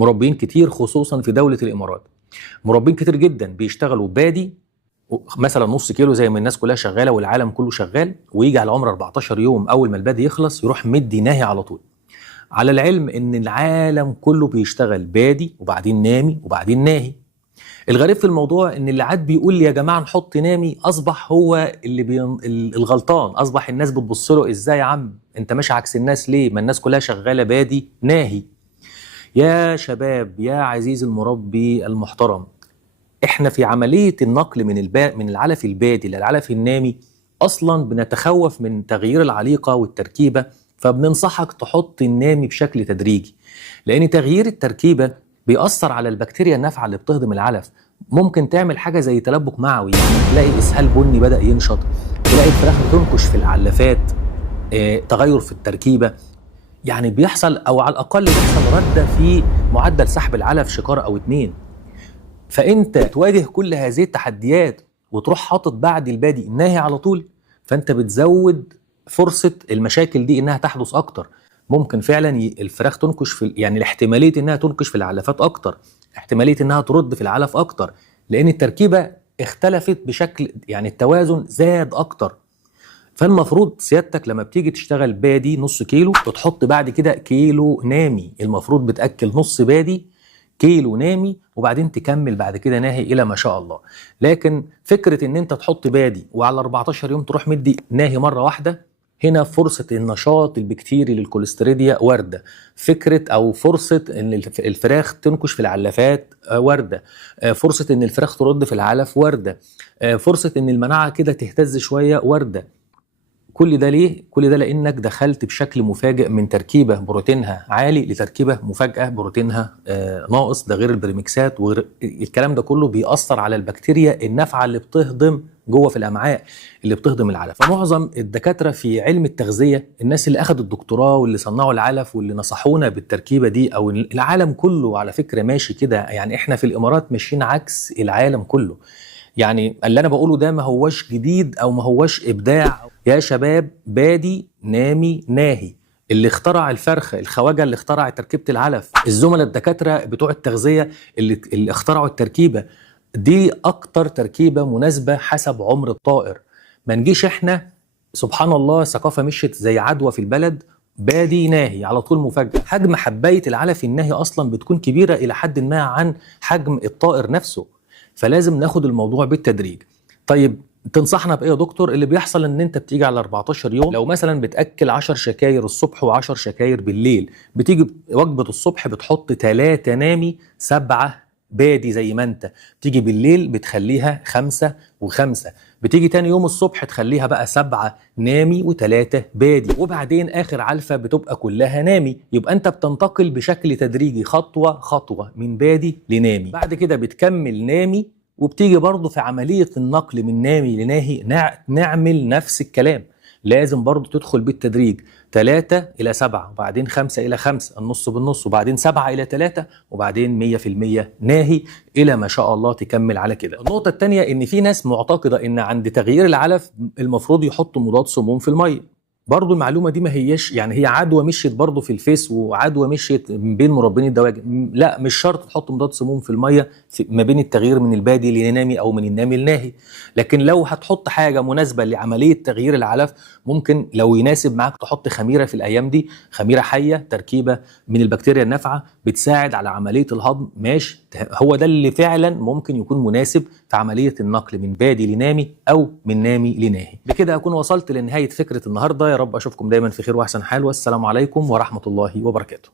مربين كتير خصوصا في دولة الإمارات، مربين كتير جدا بيشتغلوا بادي مثلا نص كيلو زي ما الناس كلها شغالة والعالم كله شغال، ويجي على عمر 14 يوم أول ما البادي يخلص يروح مدي ناهي على طول. على العلم إن العالم كله بيشتغل بادي وبعدين نامي وبعدين ناهي. الغريب في الموضوع ان اللي عاد بيقول لي يا جماعه نحط نامي اصبح هو الغلطان، اصبح الناس بتبص له ازاي يا عم انت ماشي عكس الناس ليه؟ ما الناس كلها شغاله بادي ناهي. يا شباب يا عزيزي المربي المحترم، احنا في عمليه النقل من العلف البادي للعلف النامي اصلا بنتخوف من تغيير العليقه والتركيبه، فبننصحك تحط النامي بشكل تدريجي، لان تغيير التركيبه بيأثر على البكتيريا النافعه اللي بتهضم العلف. ممكن تعمل حاجه زي تلبك معوي، يعني تلاقي اسهال بني بدأ ينشط، تلاقي الفراخ بتنكش في العلافات، تغير في التركيبه، يعني بيحصل او على الاقل بيحصل رده في معدل سحب العلف شكاره او اتنين. فانت تواجه كل هذه التحديات وتروح حاطط بعد البادي ناهي على طول، فانت بتزود فرصه المشاكل دي انها تحدث اكتر. ممكن فعلا الفراخ تنكش يعني الاحتماليه انها تنكش في العلفات اكتر، احتماليه انها ترد في العلف اكتر، لان التركيبه اختلفت بشكل يعني التوازن زاد اكتر. فالمفروض سيادتك لما بتيجي تشتغل بادي نص كيلو وتحط بعد كده كيلو نامي، المفروض بتاكل نص بادي كيلو نامي وبعدين تكمل بعد كده ناهي الى ما شاء الله. لكن فكره ان انت تحط بادي وعلى 14 يوم تروح مدي ناهي مره واحده، هنا فرصه النشاط البكتيري للكوليستريديا وارده، فكره او فرصه ان الفراخ تنكش في العلافات وارده، فرصه ان الفراخ ترد في العلف وارده، فرصه ان المناعه كده تهتز شويه وارده. كل ده ليه؟ كل ده لانك دخلت بشكل مفاجئ من تركيبه بروتينها عالي لتركيبه مفاجاه بروتينها ناقص، ده غير البريمكسات وغير الكلام ده كله بيأثر على البكتيريا النافعه اللي بتهضم جوه في الامعاء، اللي بتهضم العلف. فمعظم الدكاتره في علم التغذيه، الناس اللي اخذوا الدكتوراه واللي صنعوا العلف واللي نصحونا بالتركيبه دي، او العالم كله على فكره ماشي كده، يعني احنا في الامارات ماشيين عكس العالم كله. يعني اللي انا بقوله ده ما هوش جديد او ما هوش ابداع يا شباب، بادي نامي ناهي. اللي اخترع الفرخه، الخواجه اللي اخترع تركيبه العلف، الزملاء الدكاتره بتوع التغذيه اللي اخترعوا التركيبه دي، اكتر تركيبه مناسبه حسب عمر الطائر. ما نجيش احنا سبحان الله ثقافه مشيت زي عدوى في البلد، بادي ناهي على طول مفاجأة. حجم حبايه العلف الناهي اصلا بتكون كبيره الى حد ما عن حجم الطائر نفسه، فلازم ناخد الموضوع بالتدريج. طيب تنصحنا بايه يا دكتور؟ اللي بيحصل ان انت بتيجي على 14 يوم، لو مثلا بتاكل 10 شكاير الصبح و10 شكاير بالليل، بتيجي وجبه الصبح بتحط 3 نامي 7 بادي زي ما انت، تيجي بالليل بتخليها 5 و5، بتيجي تاني يوم الصبح تخليها بقى 7 نامي و3 بادي، وبعدين اخر علفه بتبقى كلها نامي. يبقى انت بتنتقل بشكل تدريجي خطوه خطوه من بادي لنامي، بعد كده بتكمل نامي، وبتيجي برضه في عملية النقل من نامي لناهي نعمل نفس الكلام، لازم برضه تدخل بالتدريج 3 إلى 7، وبعدين 5 إلى 5 النص بالنص، وبعدين 7 إلى 3، وبعدين 100% ناهي إلى ما شاء الله تكمل على كده. النقطة الثانية إن في ناس معتقدة إن عند تغيير العلف المفروض يحطوا مضاد سموم في المية. برضو المعلومة دي ما هيش يعني، هي عدوى مشيت برضو في الفيس وعدوى مشيت بين مربين الدواجن، لا مش شرط تحط مضاد سموم في المية ما بين التغيير من البادي للنامي او من النامي للناهي. لكن لو هتحط حاجة مناسبة لعملية تغيير العلف، ممكن لو يناسب معاك تحط خميرة في الايام دي، خميرة حية تركيبة من البكتيريا النافعة بتساعد على عملية الهضم، ماشي، هو ده اللي فعلا ممكن يكون مناسب في عملية النقل من بادي لنامي او من نامي لناهي. بكده اكون وصلت لنهاية فكرة النهاردة، يا رب اشوفكم دايما في خير واحسن حال، والسلام عليكم ورحمة الله وبركاته.